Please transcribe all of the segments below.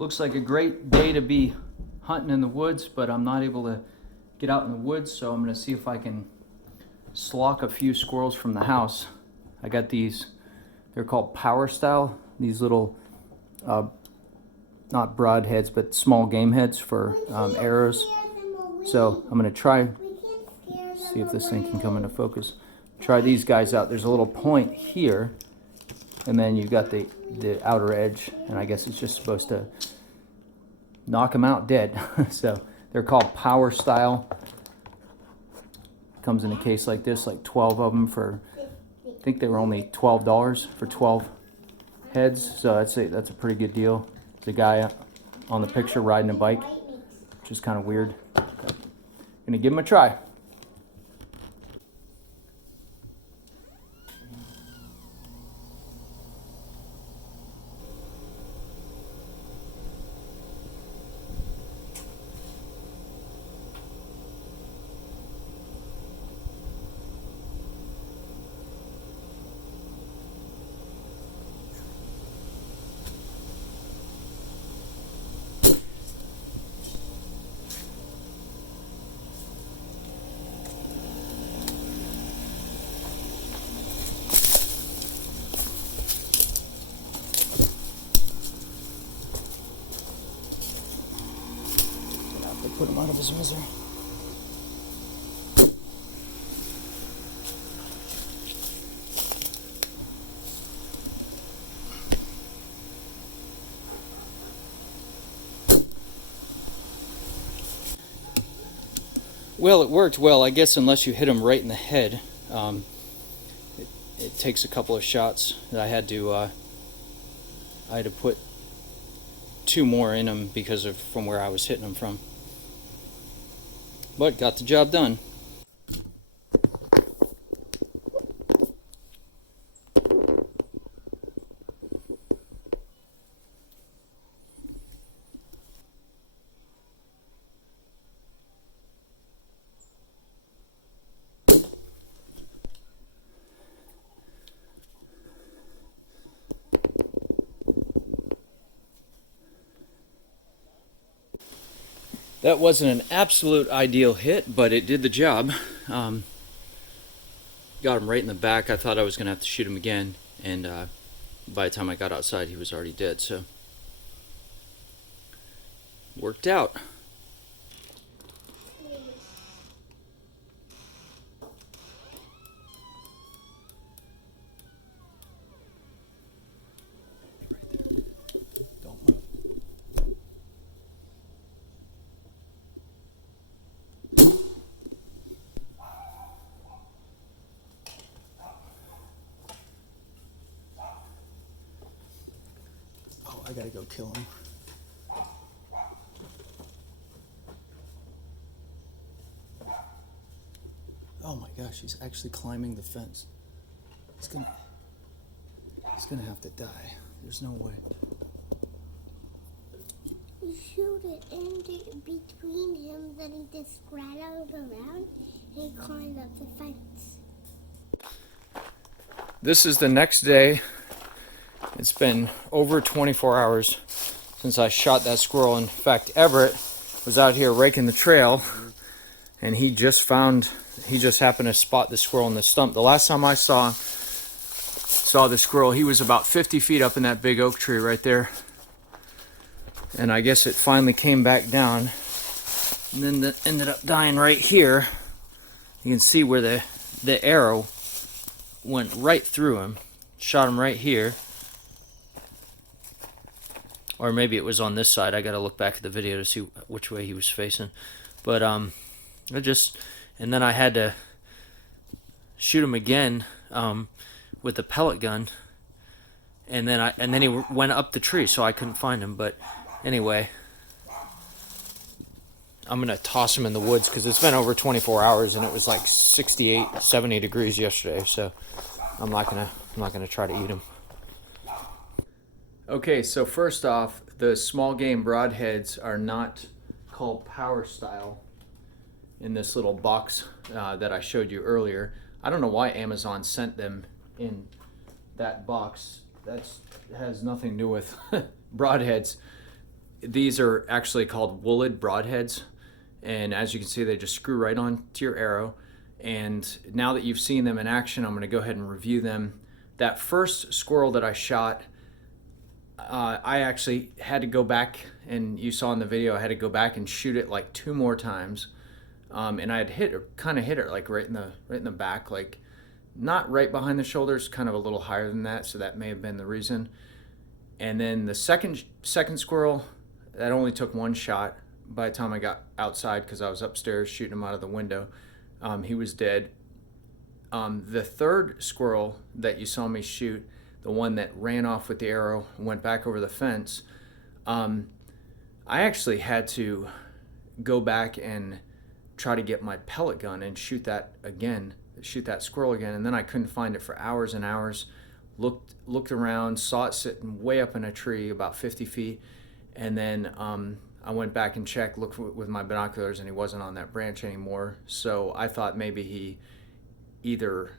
Looks like a great day to be hunting in the woods, but I'm not able to get out in the woods, so I'm gonna see if I can slock a few squirrels from the house. I got these, they're called power style, these little, not broadheads, but small game heads for arrows. So I'm gonna try, see if this thing can come into focus. Try these guys out. There's a little point here, and then you've got the outer edge, and I guess it's just supposed to knock them out dead. So they're called power style. Comes in a case like this, like 12 of them for, I think they were only $12 for 12 heads. So that's a pretty good deal. There's a guy on the picture riding a bike, which is kind of weird. But gonna give him a try. Put him out of his misery. Well, it worked well, I guess, unless you hit him right in the head. It takes a couple of shots. I had to put 2 more in him because of from where I was hitting him from. But got the job done. That wasn't an absolute ideal hit, but it did the job. Got him right in the back. I thought I was going to have to shoot him again, and by the time I got outside, he was already dead, so worked out. I gotta go kill him. Oh my gosh, he's actually climbing the fence. He's gonna have to die. There's no way. You shoot it in between him, then he just rattled around and he climbed up the fence. This is the next day. It's been over 24 hours since I shot that squirrel. In fact, Everett was out here raking the trail, and he just happened to spot the squirrel in the stump. The last time I saw the squirrel, he was about 50 feet up in that big oak tree right there. And I guess it finally came back down, and then ended up dying right here. You can see where the arrow went right through him, shot him right here. Or maybe it was on this side. I gotta look back at the video to see which way he was facing. But and then I had to shoot him again with the pellet gun, and then he went up the tree, so I couldn't find him. But anyway, I'm gonna toss him in the woods because it's been over 24 hours and it was like 68, 70 degrees yesterday. So I'm not gonna try to eat him. Okay, so first off, the small game broadheads are not called power style in this little box that I showed you earlier. I don't know why Amazon sent them in that box. That has nothing to do with broadheads. these are actually called wooled broadheads, and as you can see, they just screw right on to your arrow. And now that you've seen them in action, I'm going to go ahead and review them. That first squirrel that I shot, I actually had to go back, and you saw in the video, I had to go back and shoot it like 2 more times. And I had kind of hit it like right in the back, like not right behind the shoulders, kind of a little higher than that, so that may have been the reason. And then the second squirrel, that only took 1 shot. By the time I got outside, because I was upstairs shooting him out of the window, he was dead. The third squirrel that you saw me shoot, the one that ran off with the arrow and went back over the fence, I actually had to go back and try to get my pellet gun and shoot that squirrel again, and then I couldn't find it for hours and hours. Looked around, saw it sitting way up in a tree about 50 feet, and then I went back and checked, looked with my binoculars, and he wasn't on that branch anymore. So I thought maybe he either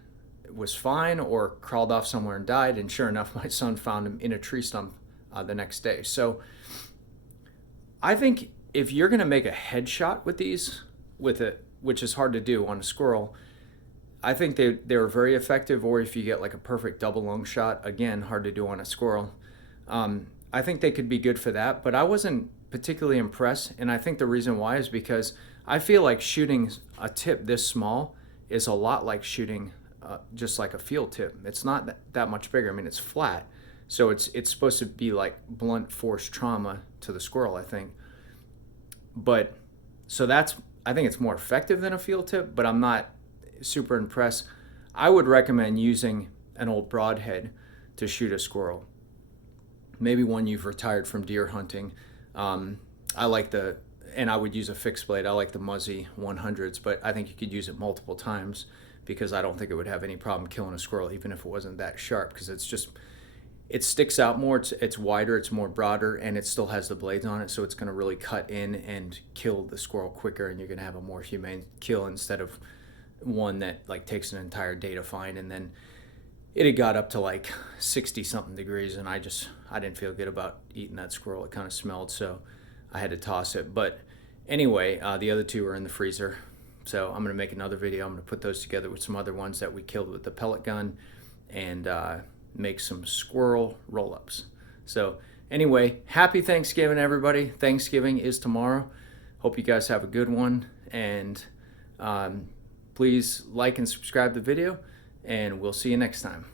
was fine or crawled off somewhere and died, and sure enough, my son found him in a tree stump the next day. So I think if you're going to make a headshot with these, which is hard to do on a squirrel, I think they're very effective. Or if you get like a perfect double lung shot, again, hard to do on a squirrel. I think they could be good for that, but I wasn't particularly impressed, and I think the reason why is because I feel like shooting a tip this small is a lot like shooting just like a field tip. It's not that much bigger. I mean, it's flat, so it's supposed to be like blunt force trauma to the squirrel, I think. But so I think it's more effective than a field tip, but I'm not super impressed. I would recommend using an old broadhead to shoot a squirrel. Maybe one you've retired from deer hunting. I like and I would use a fixed blade. I like the Muzzy 100s, but I think you could use it multiple times, because I don't think it would have any problem killing a squirrel, even if it wasn't that sharp, because it sticks out more. It's wider, it's more broader, and it still has the blades on it, so it's going to really cut in and kill the squirrel quicker, and you're going to have a more humane kill instead of one that like takes an entire day to find. And then it had got up to like 60 something degrees, and I didn't feel good about eating that squirrel. It kind of smelled, so I had to toss it. But anyway, the other 2 are in the freezer, so I'm going to make another video. I'm going to put those together with some other ones that we killed with the pellet gun, and make some squirrel roll-ups. So anyway, happy Thanksgiving, everybody. Thanksgiving is tomorrow. Hope you guys have a good one, and please like and subscribe the video, and we'll see you next time.